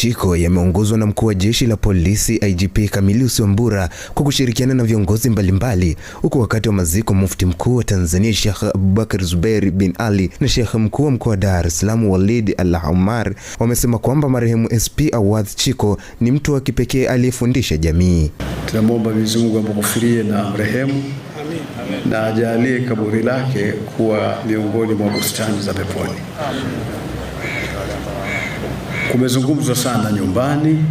Chiko yameongozwa na mkuu wa jeshi la polisi IGP Camillus Wambura kwa kushirikiana na viongozi mbalimbali, huku wakati wa maziko mufti mkuu wa Tanzania Sheikh Abubakar Zubair bin Ali na Sheikh mkuu wa mkoa wa Dar es Salaam Walid Al-Umar wamesema kwamba marehemu SP Awadh Chiko ni mtu wa kipekee aliyefundisha jamii. Tunamwomba Mwenyezi Mungu amghufirie na mrehemu na ajalie kaburi lake kuwa miongoni mwa bustani za peponi. Kumezungumzwa sana nyumbani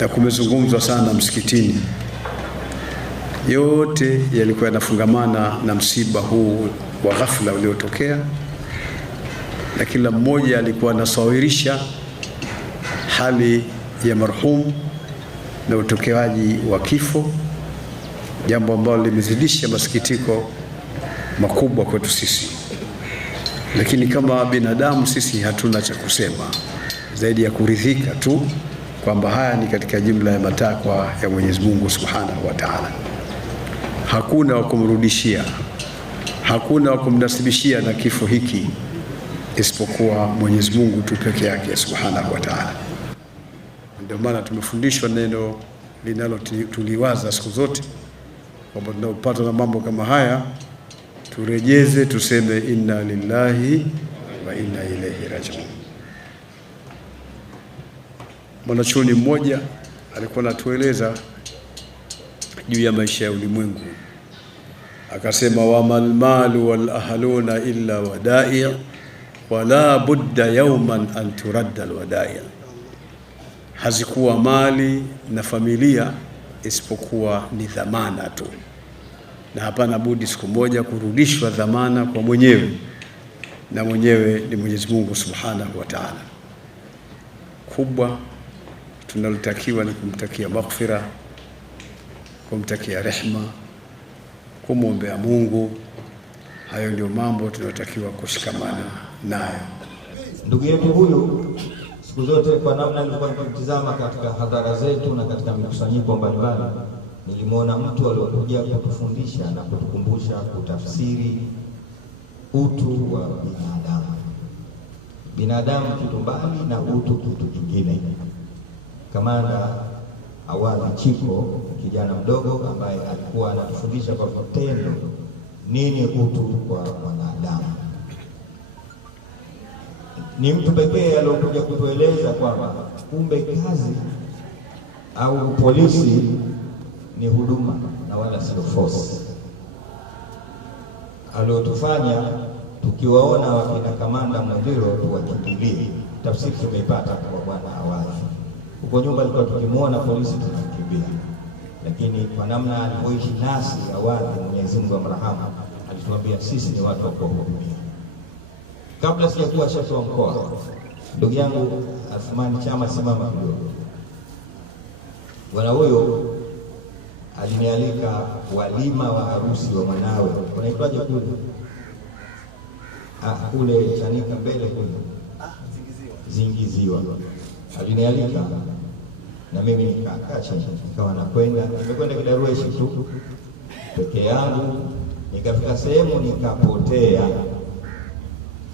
na kumezungumzwa sana msikitini. Yote yalikuwa yanafungamana na msiba huu wa ghafla uliotokea, na kila mmoja alikuwa anasawirisha hali ya marhum na utokeaji wa kifo, jambo ambalo limezidisha masikitiko makubwa kwetu sisi. Lakini kama binadamu sisi hatuna cha kusema zaidi ya kuridhika tu kwamba haya ni katika jumla ya matakwa ya Mwenyezi Mungu Subhanahu wa Ta'ala. Hakuna wa kumrudishia, hakuna wa kumnasibishia na kifo hiki isipokuwa Mwenyezi Mungu tu peke yake Subhanahu wa Ta'ala. Ndio maana tumefundishwa neno linalo tuliwaza siku zote kwamba tunapopata na mambo kama haya turejeze, tuseme inna lillahi wa inna ilaihi rajiun. Mwanachuoni mmoja alikuwa anatueleza juu ya maisha ya ulimwengu, akasema wa mal malu wal ahluna illa wada'i wa la budda yawman an turadda al wada'i. Hazikuwa mali na familia isipokuwa ni dhamana tu, na hapana budi siku moja kurudishwa dhamana kwa mwenyewe, na mwenyewe ni Mwenyezi Mungu Subhanahu wa Ta'ala. Kubwa tunalotakiwa ni kumtakia maghfira, kumtakia rehma, kumwombea Mungu. Hayo ndio mambo tunayotakiwa kushikamana nayo. Ndugu yetu huyu siku zote kwa namna nilikuwa nikitazama katika hadhara zetu na katika mikusanyiko mbalimbali, nilimwona mtu aliyokuja kutufundisha na kutukumbusha kutafsiri utu wa binadamu. Binadamu kitu mbali na utu kitu kingine. Kamanda Awadh Chiko, kijana mdogo ambaye alikuwa anatufundisha kwa vitendo nini utu kwa mwanadamu. Ni mtu pekee aliyokuja kutueleza kwamba kumbe kazi au polisi ni huduma na wala sio force. Aliyotufanya tukiwaona wakina kamanda Mwadhiro tuwakimbilie. Tafsiri tumeipata kwa bwana Awadh. Huko nyumba alikuwa tukimuona polisi tunakimbia, lakini kwa namna alivyoishi nasi Awadh, Mwenyezi Mungu amrahamu, alituambia sisi ni watu wa kuhudumia. Kabla sijakuwa shekhi wa mkoa, ndugu yangu Athmani Chama, simama kidogo. Bwana huyo alinialika walima wa harusi wa mwanawe. Unaitwaje kule? Kule Chanika mbele kule. Zingiziwa. Alinialika na mimi nikakaa chini, nikawa nakwenda, nimekwenda Kidarueshi tu peke yangu. Nikafika sehemu nikapotea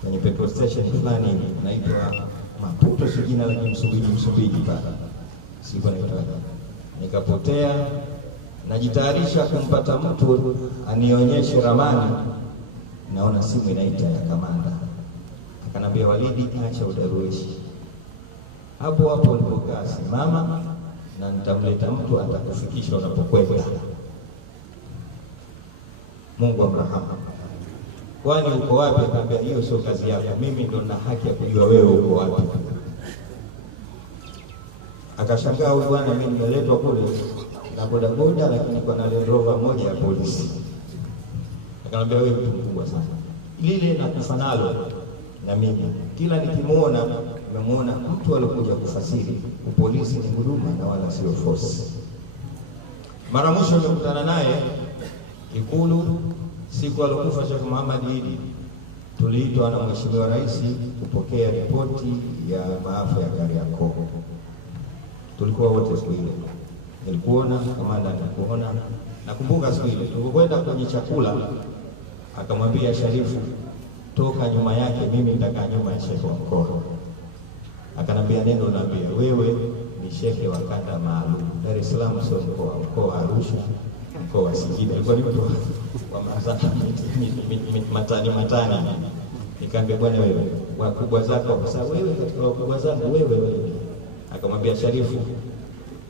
kwenye petrol station fulani inaitwa Maputo, si jina la Msumbiji pale. Siko naitwa. Nikapotea, najitayarisha kumpata mtu anionyeshe ramani, naona simu inaita ya kamanda. Akanambia, Walidi, acha udarueshi. Hapo hapo ulipokaa simama na nitamleta mtu atakufikisha unapokwenda. Mungu amrahamu. Kwani uko wapi? Akamwambia, hiyo sio kazi yako, mimi ndo na haki ya kujua wewe uko wapi. Akashangaa huyu bwana, mimi nimeletwa kule na bodaboda, lakini kwa na Land Rover moja ya polisi. Akamwambia, wewe mtu mkubwa sana, lile na kufanalo na mimi. Kila nikimuona nimemuona mtu aliyokuja kufasiri upolisi ni huduma na wala sio force. Mara mwisho nilikutana naye Ikulu siku aliyokufa Sheikh Muhammad Idi. Tuliitwa na Mheshimiwa Rais kupokea ripoti ya maafa ya Kariakoo. Tulikuwa wote siku ile. Nilikuona kamanda, nilikuona. Nakumbuka siku ile tulikwenda kwenye chakula, akamwambia Sharifu, toka nyuma yake, mimi nitakaa nyuma ya Sheikh wa mkoa. Akanambia neno, naambia wewe ni shekhe wa kanda maalum. Dar es Salaam sio mkoa wa Arusha, mkoa wa Singida. Alikuwa ni mtu wa matani. Nikamwambia bwana, wewe wakubwa zako, kwa sababu wewe katika wakubwa zangu wewe. Akamwambia Sharifu,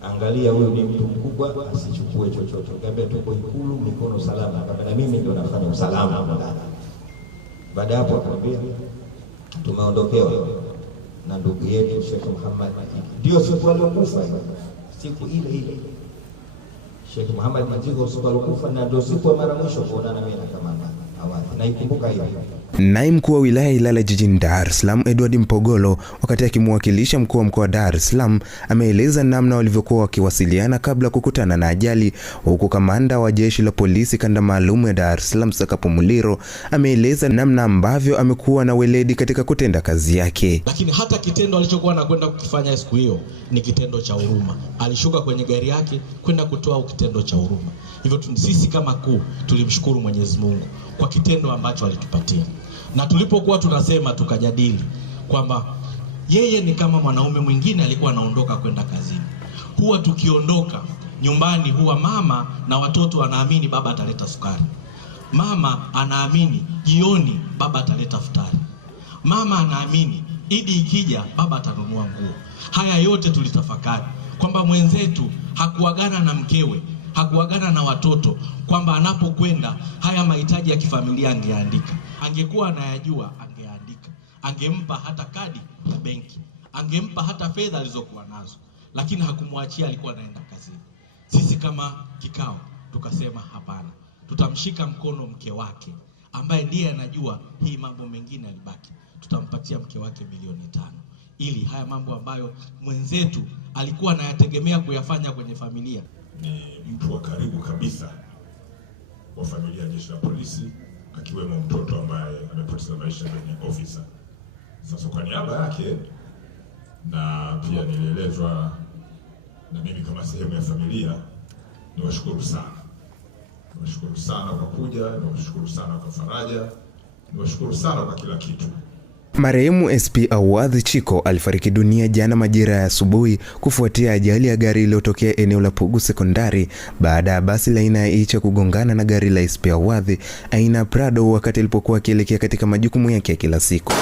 angalia huyu ni mtu mkubwa, asichukue chochote. Nikamwambia tuko Ikulu, mikono salama. Akamwambia mimi ndio nafanya usalama ndani. Baada hapo akamwambia tumeondokewa na ndugu yetu Sheikh Muhammad. Ndio siku aliyokufa, siku ile Sheikh Muhammad Majigo siku aliyokufa, na ndio siku ya mara mwisho kuonana mimi na kamanda Awadhi. Naikumbuka hiyo. Naye mkuu wa wilaya Ilala jijini Dar es Salaam Edward Mpogolo, wakati akimwakilisha mkuu wa mkoa wa Dar es Salaam, ameeleza namna walivyokuwa wakiwasiliana kabla kukutana na ajali, huku kamanda wa jeshi la polisi kanda maalum ya Dar es Salaam Sakapo Muliro ameeleza namna ambavyo amekuwa na weledi katika kutenda kazi yake. Lakini hata kitendo alichokuwa anakwenda kukifanya siku hiyo ni kitendo cha huruma. Alishuka kwenye gari yake kwenda kutoa kitendo cha huruma. Hivyo sisi kama kuu tulimshukuru Mwenyezi Mungu kwa kitendo ambacho alitupatia. Na tulipokuwa tunasema, tukajadili kwamba yeye ni kama mwanaume mwingine alikuwa anaondoka kwenda kazini. Huwa tukiondoka nyumbani, huwa mama na watoto wanaamini baba ataleta sukari. Mama anaamini jioni baba ataleta futari. Mama anaamini Idi ikija baba atanunua nguo. Haya yote tulitafakari kwamba mwenzetu hakuagana na mkewe, hakuagana na watoto, kwamba anapokwenda haya mahitaji ya kifamilia angeandika. Angekuwa anayajua angeandika. Angempa hata kadi ya benki, angempa hata fedha alizokuwa nazo, lakini hakumwachia, alikuwa anaenda kazini. Sisi kama kikao tukasema hapana, tutamshika mkono mke wake ambaye ndiye anajua hii mambo mengine alibaki. Tutampatia mke wake milioni 5 ili haya mambo ambayo mwenzetu alikuwa anayategemea kuyafanya kwenye familia. Ni mtu wa karibu kabisa wa familia ya jeshi la polisi, akiwemo mtoto ambaye amepoteza maisha kwenye ofisa. Sasa kwa niaba yake, na pia nilielezwa na mimi kama sehemu ya familia, niwashukuru sana. Niwashukuru sana kwa kuja, niwashukuru sana kwa faraja, niwashukuru sana kwa kila kitu. Marehemu SP Awadhi Chiko alifariki dunia jana majira ya asubuhi kufuatia ajali ya gari iliyotokea eneo la Pugu Sekondari baada ya basi la aina ya Icha kugongana na gari la SP Awadhi aina Prado wakati alipokuwa akielekea katika majukumu yake ya kila siku.